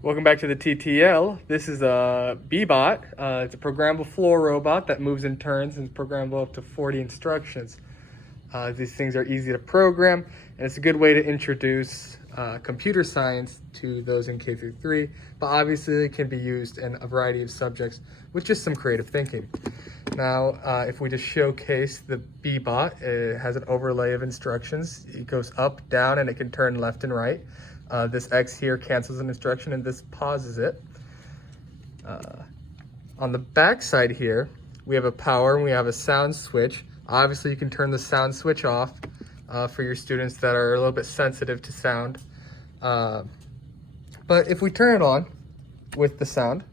Welcome back to the TTL. This is a Beebot. It's a programmable floor robot that moves in turns and is programmable up to 40 instructions. These things are easy to program, and it's a good way to introduce computer science to those in K through 3, but obviously it can be used in a variety of subjects with just some creative thinking. Now, if we just showcase the Beebot, it has an overlay of instructions. It goes up, down, and it can turn left and right. This X here cancels an instruction and this pauses it. On the back side here, we have a power and we have a sound switch. Obviously, you can turn the sound switch off for your students that are a little bit sensitive to sound. But if we turn it on with the sound,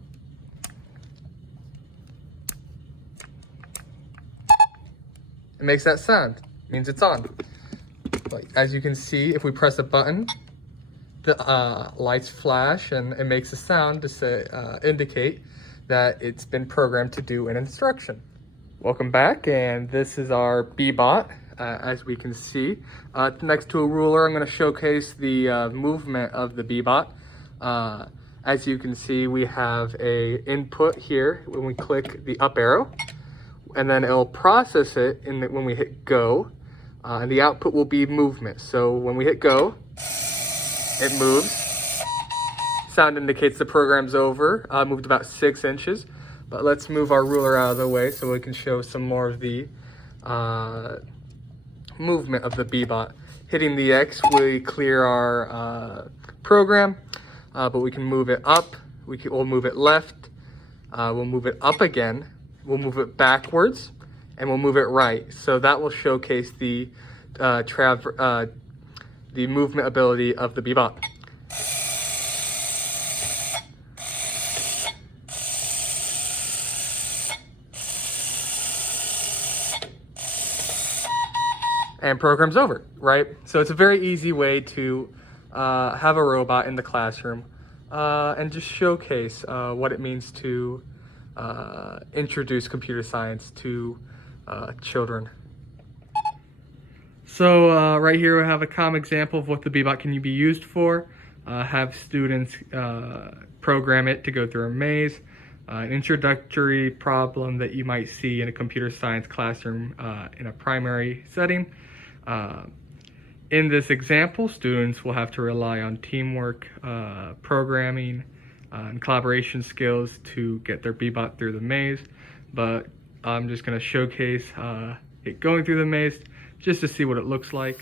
it makes that sound. It means it's on. Like, as you can see, if we press a button, the lights flash and it makes a sound to say, indicate that it's been programmed to do an instruction. Welcome back, and this is our Beebot. As we can see, next to a ruler, I'm going to showcase the movement of the Beebot. As you can see, we have a input here when we click the up arrow, and then it'll process it when we hit go, and the output will be movement. So when we hit go, it moves. Sound indicates the program's over. Moved about 6 inches. But let's move our ruler out of the way so we can show some more of the movement of the Beebot. Hitting the X, we clear our program, but we can move it up. We'll move it left. We'll move it up again. We'll move it backwards, and we'll move it right. So that will showcase the movement ability of the Beebot. And program's over, right? So it's a very easy way to have a robot in the classroom and just showcase what it means to introduce computer science to children. So right here we have a common example of what the Beebot can be used for. Have students program it to go through a maze. An introductory problem that you might see in a computer science classroom in a primary setting. In this example, students will have to rely on teamwork, programming, and collaboration skills to get their Beebot through the maze. But I'm just going to showcase it going through the maze just to see what it looks like.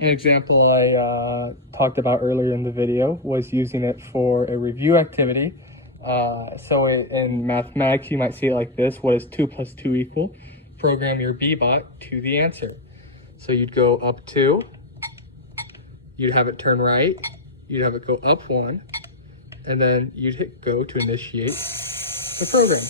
An example I talked about earlier in the video was using it for a review activity. So in mathematics, you might see it like this. What is 2 plus 2 equal? Program your Beebot to the answer. So you'd go up 2, you'd have it turn right, you'd have it go up 1, and then you'd hit go to initiate the program.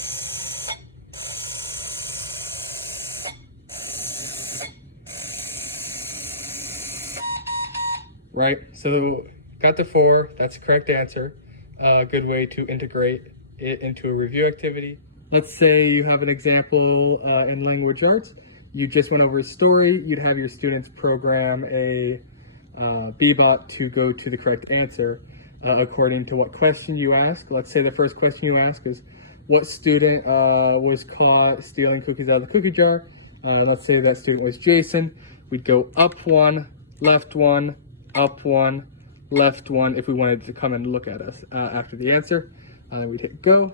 Right, so got the 4, that's the correct answer. A good way to integrate it into a review activity. Let's say you have an example in language arts. You just went over a story, you'd have your students program a Beebot to go to the correct answer according to what question you ask. Let's say the first question you ask is, what student was caught stealing cookies out of the cookie jar? Let's say that student was Jason. We'd go up 1, left 1, up 1, left 1 if we wanted to come and look at us after the answer. We'd hit go.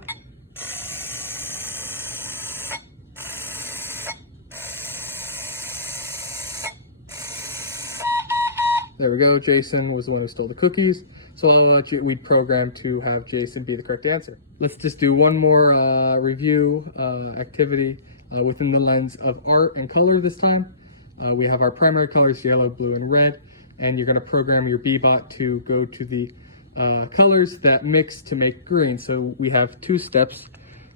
There we go. Jason was the one who stole the cookies. So we'd program to have Jason be the correct answer. Let's just do one more review activity within the lens of art and color this time. We have our primary colors, yellow, blue, and red. And you're going to program your Beebot to go to the colors that mix to make green. So we have 2 steps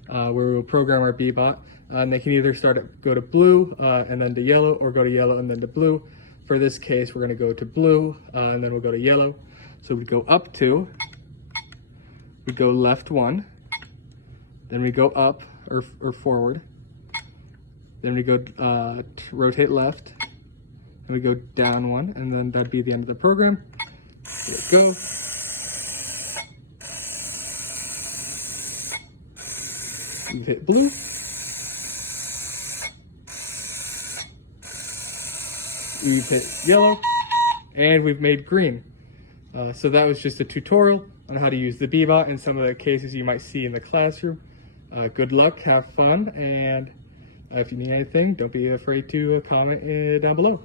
where we'll program our Beebot. And they can either go to blue and then to yellow, or go to yellow and then to blue. For this case, we're going to go to blue and then we'll go to yellow. So we go up 2, we go left 1, then we go up or forward, then we go rotate left, and we go down 1, and then that'd be the end of the program. There we go. We've hit blue. We've hit yellow, and we've made green. So that was just a tutorial on how to use the Beebot in some of the cases you might see in the classroom. Good luck, have fun, and if you need anything, don't be afraid to comment down below.